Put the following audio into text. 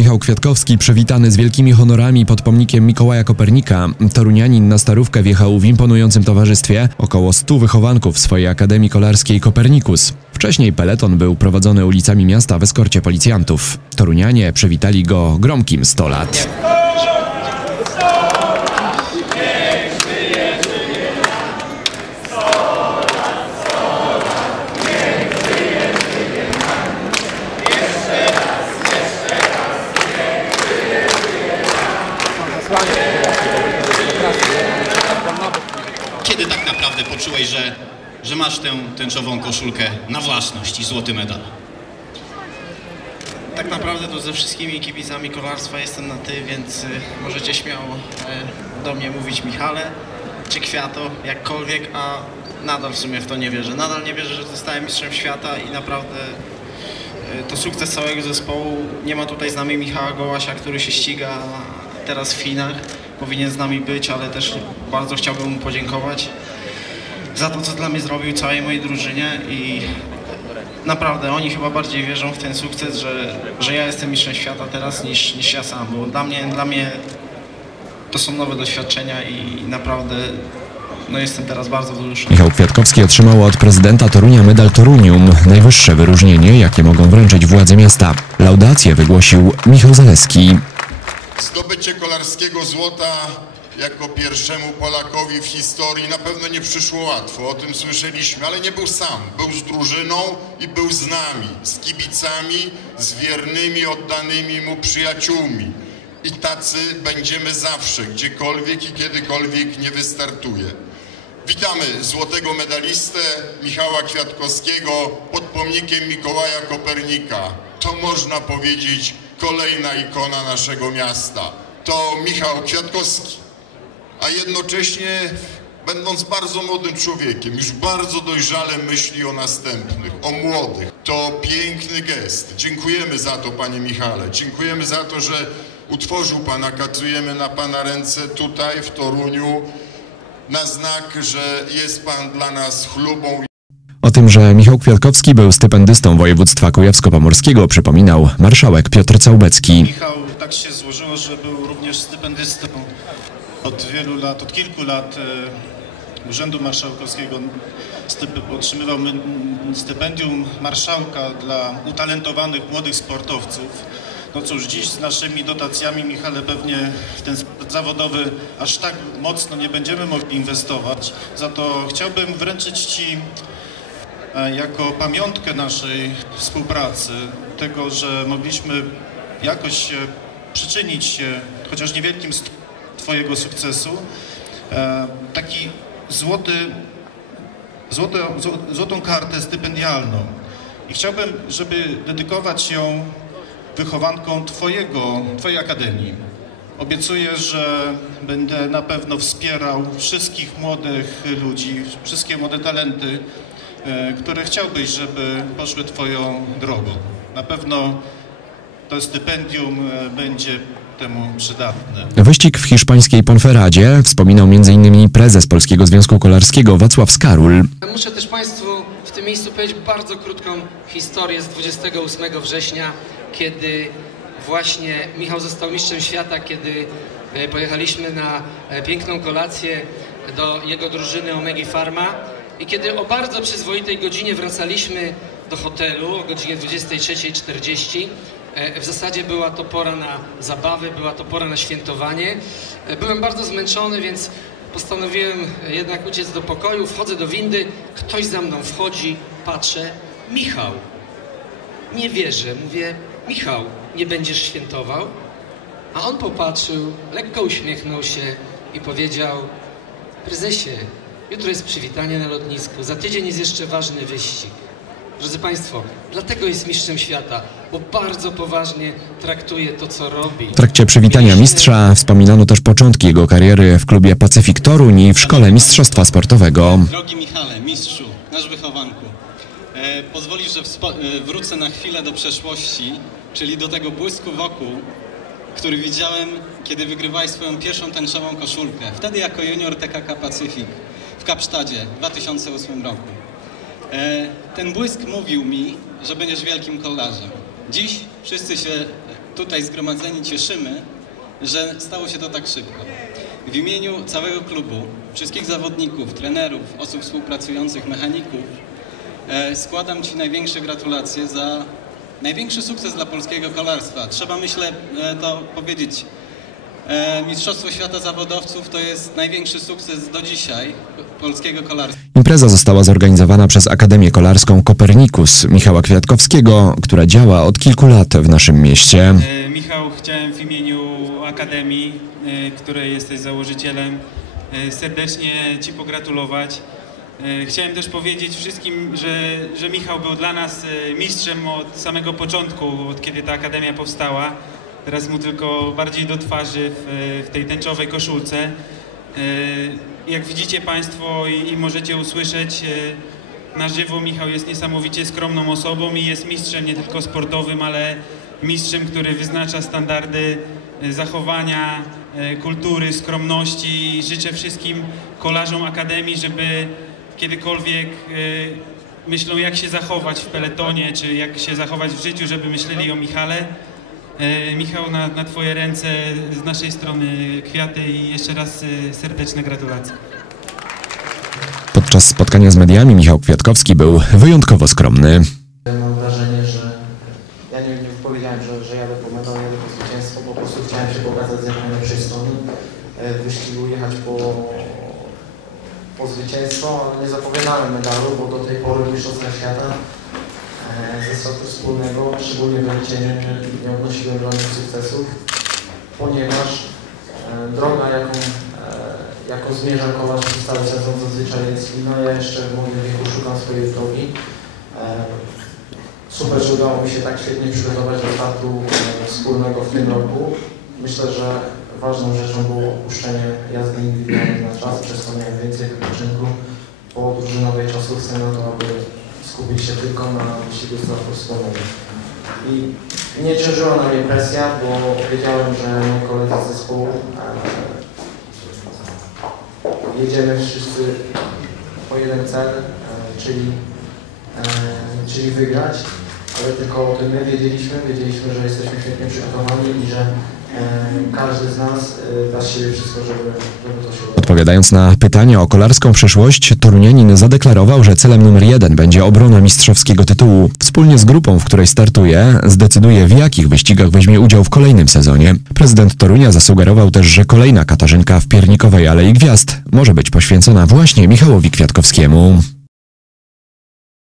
Michał Kwiatkowski, przywitany z wielkimi honorami pod pomnikiem Mikołaja Kopernika, Torunianin na starówkę wjechał w imponującym towarzystwie około 100 wychowanków swojej Akademii Kolarskiej Kopernikus. Wcześniej peleton był prowadzony ulicami miasta w eskorcie policjantów. Torunianie przywitali go gromkim 100 lat. Że, że masz tę tęczową koszulkę na własność i złoty medal? Tak naprawdę to ze wszystkimi kibicami kolarstwa jestem na ty, więc y, możecie śmiało y, do mnie mówić Michale czy Kwiato, jakkolwiek, a nadal w sumie w to nie wierzę. Nadal nie wierzę, że zostałem mistrzem świata i naprawdę y, to sukces całego zespołu. Nie ma tutaj z nami Michała Gołasia, który się ściga teraz w Chinach. Powinien z nami być, ale też bardzo chciałbym mu podziękować za to, co dla mnie zrobił, całej mojej drużynie i naprawdę oni chyba bardziej wierzą w ten sukces, że, że ja jestem mistrzem świata teraz niż, niż ja sam, bo dla mnie, dla mnie to są nowe doświadczenia i naprawdę no jestem teraz bardzo wzruszony. Michał Kwiatkowski otrzymał od prezydenta Torunia medal Torunium, najwyższe wyróżnienie, jakie mogą wręczyć władze miasta. Laudację wygłosił Michał Zaleski. Zdobycie kolarskiego złota jako pierwszemu Polakowi w historii na pewno nie przyszło łatwo, o tym słyszeliśmy, ale nie był sam. Był z drużyną i był z nami, z kibicami, z wiernymi, oddanymi mu przyjaciółmi. I tacy będziemy zawsze, gdziekolwiek i kiedykolwiek nie wystartuje. Witamy złotego medalistę Michała Kwiatkowskiego pod pomnikiem Mikołaja Kopernika. To można powiedzieć kolejna ikona naszego miasta. To Michał Kwiatkowski. A jednocześnie, będąc bardzo młodym człowiekiem, już bardzo dojrzale myśli o następnych, o młodych. To piękny gest. Dziękujemy za to, panie Michale. Dziękujemy za to, że utworzył pan, nakazujemy na pana ręce tutaj w Toruniu na znak, że jest pan dla nas chlubą O tym, że Michał Kwiatkowski był stypendystą województwa kujawsko-pomorskiego, przypominał marszałek Piotr Całbecki. Michał tak się złożyło, że był również stypendystą od wielu lat, od kilku lat e, Urzędu Marszałkowskiego. Otrzymywał my- stypendium marszałka dla utalentowanych młodych sportowców. No cóż, dziś z naszymi dotacjami, Michale, pewnie w ten sport zawodowy aż tak mocno nie będziemy mogli inwestować. Za to chciałbym wręczyć Ci e, jako pamiątkę naszej współpracy, tego, że mogliśmy jakoś przyczynić się, chociaż niewielkim st- Twojego sukcesu, e, taki złoty, złote, zł- złotą kartę stypendialną. I chciałbym, żeby dedykować ją wychowankom Twojego, Twojej Akademii. Obiecuję, że będę na pewno wspierał wszystkich młodych ludzi, wszystkie młode talenty, e, które chciałbyś, żeby poszły Twoją drogą. Na pewno to stypendium e, będzie temu przydatne. Wyścig w hiszpańskiej Ponferadzie wspominał m.in. prezes Polskiego Związku Kolarskiego Wacław Skarul. Muszę też Państwu w tym miejscu powiedzieć bardzo krótką historię z 28 września, kiedy właśnie Michał został mistrzem świata, kiedy e, pojechaliśmy na e, piękną kolację do jego drużyny Omegi Pharma i kiedy o bardzo przyzwoitej godzinie wracaliśmy do hotelu o godzinie 23.40. E, W zasadzie była to pora na zabawy, była to pora na świętowanie. E, Byłem bardzo zmęczony, więc postanowiłem jednak uciec do pokoju. Wchodzę do windy, ktoś za mną wchodzi, patrzę, Michał. Nie wierzę, mówię, Michał, nie będziesz świętował? A on popatrzył, lekko uśmiechnął się i powiedział, prezesie, jutro jest przywitanie na lotnisku, za tydzień jest jeszcze ważny wyścig. Drodzy Państwo, dlatego jest mistrzem świata, bo bardzo poważnie traktuje to, co robi. W trakcie przywitania mistrza wspominano też początki jego kariery w klubie Pacyfik Toruń i w Szkole Mistrzostwa Sportowego. Drogi Michale, mistrzu, nasz wychowanku, e, pozwolisz, że e, wrócę na chwilę do przeszłości, czyli do tego błysku wokół, który widziałem, kiedy wygrywałeś swoją pierwszą tęczową koszulkę. Wtedy jako junior TKK Pacyfik w Kapsztadzie w 2008 roku. E, ten błysk mówił mi, że będziesz wielkim kolarzem. Dziś wszyscy się tutaj zgromadzeni cieszymy, że stało się to tak szybko. W imieniu całego klubu, wszystkich zawodników, trenerów, osób współpracujących, mechaników, e, składam Ci największe gratulacje za największy sukces dla polskiego kolarstwa. Trzeba, myślę, e, to powiedzieć. E, Mistrzostwo Świata Zawodowców to jest największy sukces do dzisiaj polskiego kolarstwa. Impreza została zorganizowana przez Akademię Kolarską Kopernikus Michała Kwiatkowskiego, która działa od kilku lat w naszym mieście. E, Michał, chciałem w imieniu Akademii, e, której jesteś założycielem, serdecznie Ci pogratulować. Chciałem też powiedzieć wszystkim, że, że Michał był dla nas mistrzem od samego początku, od kiedy ta Akademia powstała. Teraz mu tylko bardziej do twarzy w, w tej tęczowej koszulce. E, Jak widzicie Państwo i, i możecie usłyszeć, e, na żywo Michał jest niesamowicie skromną osobą i jest mistrzem nie tylko sportowym, ale mistrzem, który wyznacza standardy e, zachowania, kultury, skromności i życzę wszystkim kolarzom Akademii, żeby kiedykolwiek myślą jak się zachować w peletonie, czy jak się zachować w życiu, żeby myśleli o Michale. E, Michał, na, na Twoje ręce z naszej strony kwiaty i jeszcze raz e, serdeczne gratulacje. Podczas spotkania z mediami Michał Kwiatkowski był wyjątkowo skromny. Mam wrażenie, że ja nie, nie powiedziałem, że, że jadę po medal, jadę po zwycięstwo, po prostu chciałem się pokazać z jak najlepszej strony, e, w wyścigu jechać po, po zwycięstwo, ale nie zapowiadałem medalu, bo do tej pory Mistrzostwa Świata wspólnego, szczególnie w Elicie, nie, nie odnosiłem żadnych sukcesów, ponieważ e, droga, jaką, e, jaką zmierza kolarz przez cały sezon zazwyczaj jest inna. Ja jeszcze w moim wieku szukam swojej drogi. E, Super, że udało mi się tak świetnie przygotować do startu wspólnego w tym roku. Myślę, że ważną rzeczą było opuszczenie jazdy indywidualnej na czas, przez to miałem więcej wypoczynku. Po drużynowej czasówce na to, aby skupić się tylko na wyścigu wspólnego. I nie ciężyła na mnie presja, bo wiedziałem, że moi koledzy z zespołu e, jedziemy wszyscy po jeden cel, e, czyli e, czyli wygrać, ale tylko o tym my wiedzieliśmy, wiedzieliśmy, że jesteśmy świetnie przygotowani i że e, każdy z nas e, da wszystko, żeby, żeby to się. Odpowiadając na pytanie o kolarską przyszłość, Torunianin zadeklarował, że celem numer jeden będzie obrona mistrzowskiego tytułu. Wspólnie z grupą, w której startuje, zdecyduje w jakich wyścigach weźmie udział w kolejnym sezonie. Prezydent Torunia zasugerował też, że kolejna Katarzynka w Piernikowej Alei Gwiazd może być poświęcona właśnie Michałowi Kwiatkowskiemu.